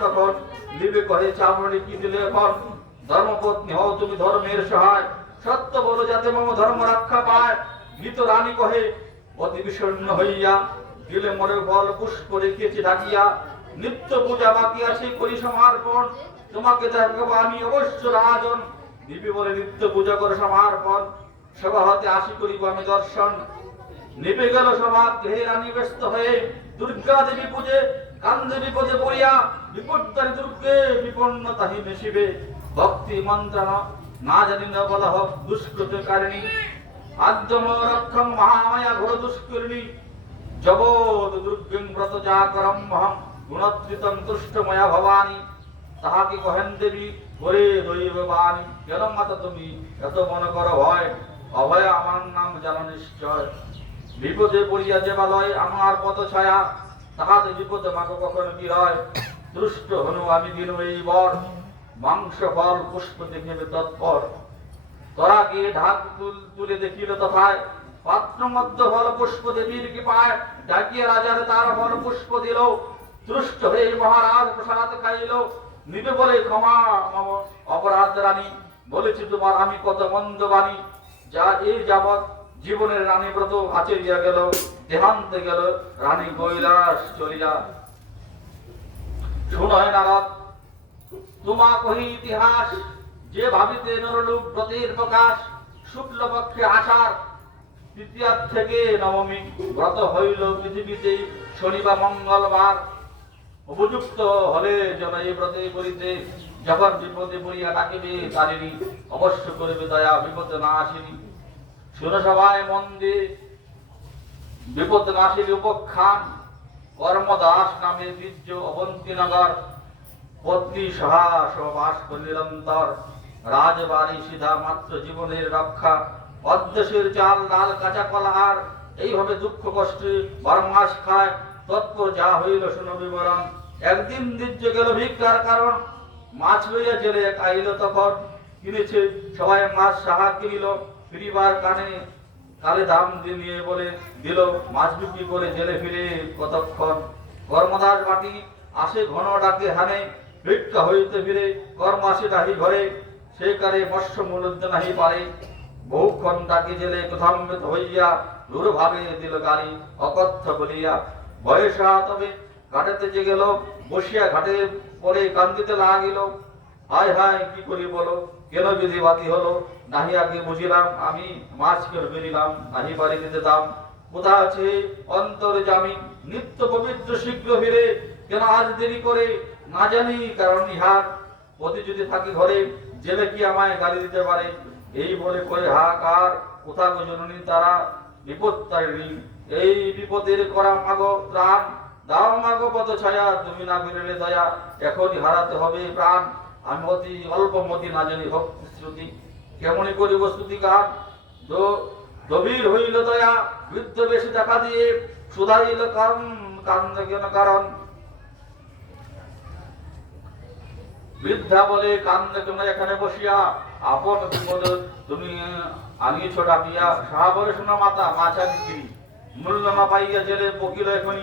তখন লিবে কহে চামড়ি কি দিলে এখন ধর্মপত্নী হও তুমি ধর্মের সহায় সত্য বলো যাতে মম ধর্ম রক্ষা পায় গীত রানী কহে অতি বিষণ্ণ হইয়া দিলে মরে ফল পুষ্প রেখেছি ঢাকিয়া নিত্য পূজা বাকি আছে করি সমর্পণ তোমাকে দেখবো আমি অবশ্য রাজন দিবি বলে নিত্য পূজা করে সমর্পণ সভা হতে আসি করিব আমি দর্শন নিবে গেল সভা গৃহে রানী ব্যস্ত হয়ে দুর্গা দেবী পূজে কান্দে বিপদে পড়িয়া বিপত্তারি দুর্গে বিপন্ন তাহি মেশিবে ভক্তি মন্ত্রণ না জানি না বলা হোক দুষ্কৃতকারিণী আদ্যম রক্ষং মহামায়া ঘোর দুষ্করিণী জগৎ দুর্গং ব্রত জাগরম মহম গুণত্রিতং তুষ্টময়া ভবানী তাহাকে কহেন দেবী ওরে দৈব বাণী কেন মাতা তুমি এত মনে করো ভয় অভয় আমার নাম জানো নিশ্চয় বিপদে পড়িয়া যে বালয় আমার পথ ছায়া তাহাতে বিপদে মাকে কখনো কি হয় দুষ্ট হনু আমি দিন এই বর মাংস ফল পুষ্প দেখিবে তৎপর তোরা গিয়ে ঢাক তুলে দেখিল তথায় পাত্র মধ্য ফল পুষ্প দেবীর কি পায় ডাকিয়া রাজার তার ফল পুষ্প দিল তুষ্ট হয়ে মহারাজ প্রসাদ খাইল নিবে বলে ক্ষমা অপরাধ রানী বলেছি তোমার আমি কত মন্দ বাণী যা এই যাবৎ জীবনের রানী ব্রত আচরিয়া গেল দেহান্তে গেল রানী কৈলাস চলিয়া শুনয় নারদ তোমা কহি ইতিহাস যে ভাবিতে নরলোক ব্রতের প্রকাশ শুক্ল পক্ষে আষাঢ় তৃতীয়া থেকে নবমী ব্রত হইল পৃথিবীতে শনিবার মঙ্গলবার উপযুক্ত হলে যেন এই ব্রতে করিতে যখন বিপদে পড়িয়া ডাকিবে তারিণী অবশ্য করিবে দয়া বিপদে না আসিনি শুনে সবাই মন দিয়ে বিপদ নাশির উপখ্যান কর্মদাস নামে বীর্য অবন্তীনগর পত্নী সহাস বাস নিরন্তর রাজবাড়ি সিধা মাত্র জীবনের রক্ষা পদ্মশীর চাল লাল কাঁচা কলাহার এইভাবে দুঃখ কষ্টে 12 মাস খায় তৎপর যা হইল শুনো বিবরণ একদিন দিজ্য গেল ভিক্ষার কারণ মাছ লইয়া জেলে আইল তখন কিনেছে সবাই মাছ সাহা কিনিল ফিরিবার কালে দাম দিয়ে বলে দিল মাছ বিক্রি করে জেলে ফিরে কতক্ষণ কর্মদাস বাটি আসে ঘন ডাকে হানে ভিক্ষা হইতে ফিরে কর্ম আসে নাহি ঘরে সেই কালে মৎস্য মূলতে নাহি পারে বহুক্ষণ ডাকে জেলে কোথাম্বিত হইয়া দূর ভাবে দিল গালি অকথ্য বলিয়া বয়সা তবে ঘাটেতে যে গেল বসিয়া ঘাটে পরে কান্দিতে লাগিল হায় হায় কি করি বলো কেন বিধি বাতি হলো নাহি আগে বুঝিলাম আমি মাছ কেন বেরিলাম নাহি বাড়ি দিতে দাম কোথা আছে অন্তর জামি নিত্য পবিত্র শীঘ্র ফিরে কেন আজ দেরি করে না জানি কারণ ইহার পতি যদি থাকি ঘরে জেলে কি আমায় গালি দিতে পারে এই বলে করে হাহাকার কোথা গো জননী তারা বিপদ তারিণী এই বিপদের করা মাগো ত্রাণ দাও মাগো পদ ছায়া তুমি না ফিরলে দয়া এখনই হারাতে হবে প্রাণ আমি অতি অল্প মতি না জানি ভক্তি শ্রুতি কেমনই করিব স্তুতি গান গভীর হইল দয়া বৃদ্ধ বেশি দেখা দিয়ে সুধাইল কারণ কারণ বৃদ্ধা বলে কান্দে কেন এখানে বসিয়া আপন বিপদ তুমি আনিয়েছ ডাকিয়া সাহা বলে শোনা মাতা মাছা বিক্রি মূল্য না পাইয়া জেলে বকিল এখনই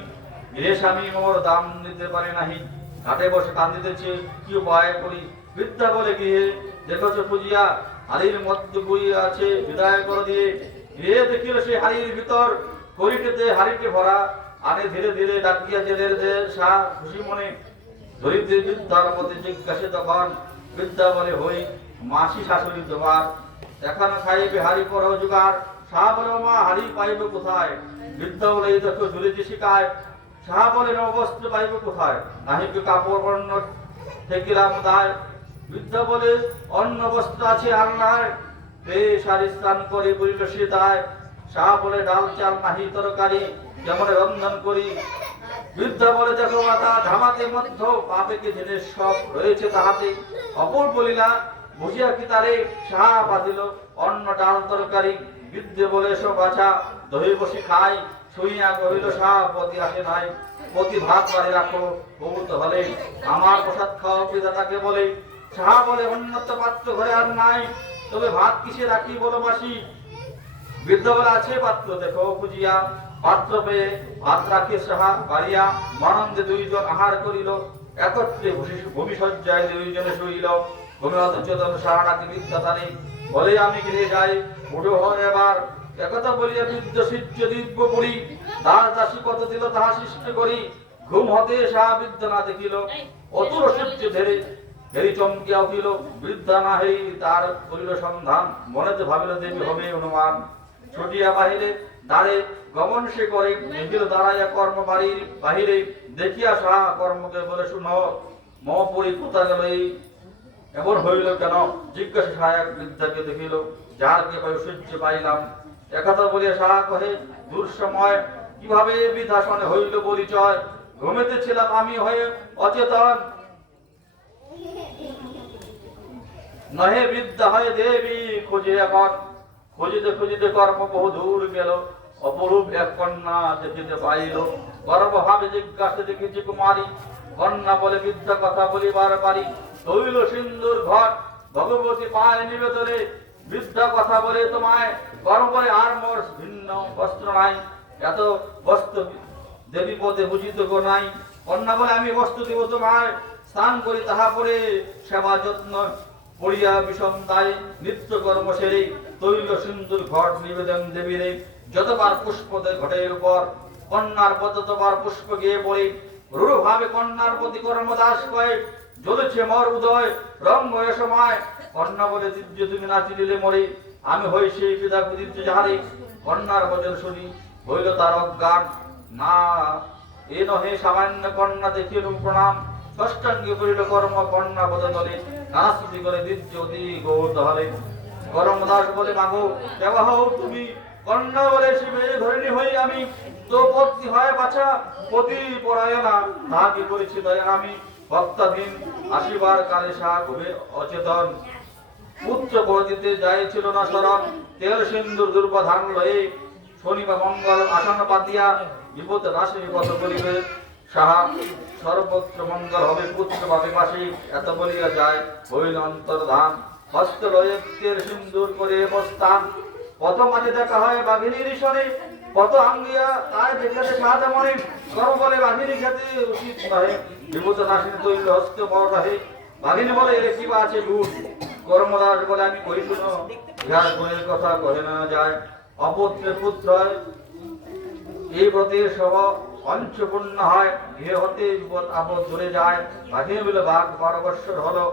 হে স্বামী মোর দাম নিতে পারে নাহি ঘাটে বসে কান্দিতেছে কি উপায় করি বৃদ্ধা বলে গিয়ে দেখেছ পুজিয়া হাড়ির মধ্যে বইয়া আছে বিদায় করে দিয়ে হে দেখিল সে হাড়ির ভিতর করিতেতে হাড়িকে ভরা আনে ধীরে ধীরে ডাকিয়া জেলের যে শাহ খুশি মনে ধরিত্রী বৃদ্ধার মধ্যে জিজ্ঞাসে তখন বৃদ্ধা বলে হই মাসি শাশুড়ি তোমার এখানে খাইবে হাড়ি পর জোগাড় শাহ বলে মা হাড়ি পাইবে কোথায় বৃদ্ধা বলে এই দেখো ঝুলেছে শিকায় শাহ বলে নবস্ত্র পাইবে কোথায় নাহি কাপড় অন্য ঠেকিলাম দায় বৃদ্ধা বলে অন্য বস্ত্র আছে আল্লাহর সারি স্নান করে বলিল সে দায় শাহ বলে ডাল চাল নাহি তরকারি যেমন রন্ধন করি বৃদ্ধা বলে দেখো মাতা ধামাতে মধ্য পাপেকে জিনিস সব রয়েছে তাহাতে অপর বলিলা বুঝিয়া কি তারে শাহ বাঁধিল অন্ন ডাল তরকারি বৃদ্ধে বলে সব আছা দহি বসে খাই শুইয়া কহিল শাহ পতি আসে নাই পতি ভাত বাড়ি রাখো বহুত হলে আমার প্রসাদ খাওয়া পিতাটাকে বলে শাহ বলে অন্যত্র পাত্র ঘরে আর নাই তবে ভাত কিসে রাখি বলো মাসি বৃদ্ধ বলে আছে পাত্র দেখো খুঁজিয়া পাত্র পেয়ে ভাত রাখে সাহা বাড়িয়া মনন্দে দুইজন আহার করিল একত্রে ভূমিসজ্জায় দুইজনে শুইল। ভূমি অচেতন সারানাথি বিদ্যাতারে বলে আমি গৃহে যাই, উঠো হয় এবার। একথা বলিয়া বৃদ্ধ সিদ্ধ দিব্য পুরী, তার দাসী কত দিল তাহা সৃষ্টি করি। ঘুম হতে সাহা বৃদ্ধ না দেখিল, অতুর সূর্য ধেরে হেরি চমকিয়া উঠিল। বৃদ্ধা না হেরি তার করিল সন্ধান, মনেতে ভাবিল দেবী হবে অনুমান। ছুটিয়া বাহিরে দ্বারে গমন সে করে, দেখিল দাঁড়াইয়া কর্ম বাড়ির বাহিরে। দেখিয়া সাহা কর্মকে বলে শুনো, মহাপুরী কোথা গেল এই এমন হইল কেন? জিজ্ঞাসা সাহায্য বৃদ্ধাকে দেখিল, যার কে পাই সহ্য পাইলাম। একথা বলিয়া সাহা কহে, দূর সময় কিভাবে বিধাসনে হইল পরিচয়। ঘুমেতে ছিলাম আমি হয়ে অচেতন, নহে বিদ্যা হয় দেবী খুঁজে এখন। খুঁজিতে খুঁজিতে কর্ম বহু দূর গেল, অপরূপ এক কন্যা দেখিতে পাইল। গর্বভাবে জিজ্ঞাসা দেখিছি কুমারী, কন্যা বলে বিদ্যা কথা বলিবার পারি। তৈল সিন্দুর ঘট ভগবতী পায় নিবেদনে, বিদ্যা কথা বলে তোমায় গর্ব বলে আর মোর ভিন্ন বস্ত্র নাই। এত বস্ত্র দেবী পদে বুঝিত গো নাই। কন্যা বলে আমি বস্ত্র দিব তোমায়, স্নান করি তাহা পরে সেবা যত্ন পড়িয়া বিষম দায়। নিত্য কর্ম সেরে তৈল সিন্দুর ঘট নিবেদন দেবীরে। যতবার পুষ্প ঘটের উপর কন্যার পদ ততবার পুষ্প গিয়ে পড়ে। রূঢ় ভাবে কন্যার প্রতি কর্মদাস কয়ে, জ্বলেছে মর উদয় রঙ হয়ে সময়। কন্যা বলে দিব্য তুমি নাচিলে মরে, আমি হই সেই পিতা কুদিত্য যাহারে। কন্যার বচন শুনি হইল তার অজ্ঞান, না এ নহে সামান্য কন্যা দেখিল প্রণাম। ষষ্ঠাঙ্গে করিল কর্ম কন্যা বদলে, নানাস্তুতি করে দিব্য অতি গৌর হলে। কর্মদাস বলে মাগো দেওয়া হও তুমি, কন্যা বলে শিবে ধরিণী হই আমি। তো পত্নী হয় বাছা পতি পরায়ণা, তাহাকে করেছি দয়া আমি। ভক্তাধীন আসিবার কালে সাহা ঘুমে অচেতন, পুত্র বদিতে যাইছিল না শরণ। তেল সিন্দুর দুর্বধান লয়ে শনি বা মঙ্গল আসন পাতিয়া, বিপদ রাশি বিপদ করিবে সাহা। সর্বত্র মঙ্গল হবে পুত্র পাবে পাশে, এত বলিয়া যায় হইল অন্তর্ধান। হস্ত লয়ে তেল সিন্দুর করে প্রস্থান, কত মাঝে দেখা হয় বাঘিনীর সনে। কত আঙ্গিয়া তাই দেখাতে সাহায্য মনে, গর্ব বলে বাঘিনী খেতে উচিত নহে। বিভূত নাসিনী তৈল হস্ত বড় রহে, বাঘিনী বলে এর কি বা আছে গুণ। কর্মদাস বলে আমি কই শুনো, ইহার গুণের কথা কহে না যায়। অপুত্রে পুত্র হয় এই ব্রতের সব পঞ্চপূর্ণ হয়, গৃহ হতে বিপদ আপদ দূরে যায়। বাঘিনী বলে বাঘ 12 বৎসর হলো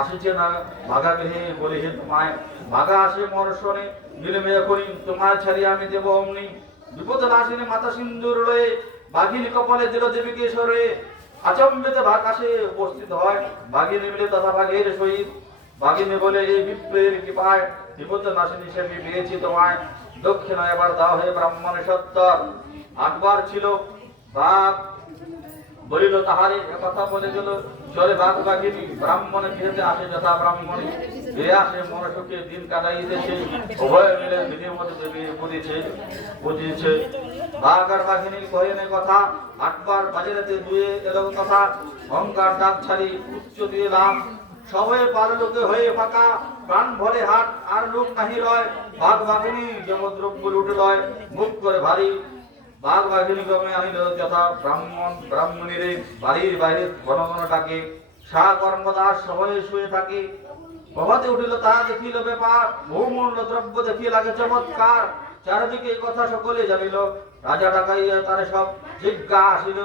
আসিছে না ভাগা গৃহে, বলি হে তোমায় ভাগা আসে মর শোনে। বিলমে করি তোমার ছাড়িয়া আমি দেব অমনি। বিপদ নাসিনী মাতা সিন্দুর লয়ে, বাঘিনী কপালে দিল দেবীকে সরে। আচম্বিতে ভাগ আসে উপস্থিত হয়, বাঘিনী মিলে তথা বাঘের সহিত। বাঘিনী বলে এই বিপ্রের কি পায়, বিপদ নাসিনী সেবী পেয়েছি তোমায়। দক্ষিণা এবার দাও হে ব্রাহ্মণ সত্তর। 8 বার ছিল বাঘ বলিল তাহারে, কথা বলে গেল চলে বাঘ বাঘিনী। ব্রাহ্মণ গৃহেতে আসে যথা ব্রাহ্মণী, গৃহে আসে মনে সুখে দিন কাটাইতেছে। উভয় মিলে বিধির মধ্যে দেবী বুঝিয়েছে। বাঘ আর বাঘিনীর কহেনে কথা, 8 বার বাজারেতে দুয়ে এলো কথা। অহংকার ডাক ছাড়ি উচ্চ দিয়ে লাভ, সবাই পার লোকে হয়ে ফাঁকা। প্রাণ ভরে হাট আর লোক নাহি রয়, বাঘ বাঘিনী যমদ্রব্য লুটে লয়। মুখ করে ভারী বাঘ বাঘিনী গমে আনিল যথা ব্রাহ্মণ ব্রাহ্মণীরে। বাড়ির বাইরে ঘন ঘন ডাকে, সাহা কর্মদাস সবাই শুয়ে থাকে। প্রভাতে উঠিল তাহা দেখিল ব্যাপার, বহুমূল্য দ্রব্য দেখিয়ে লাগে চমৎকার। চারিদিকে এই কথা সকলে জানিল, রাজা ডাকাইয়া তারে সব জিজ্ঞা আসিল।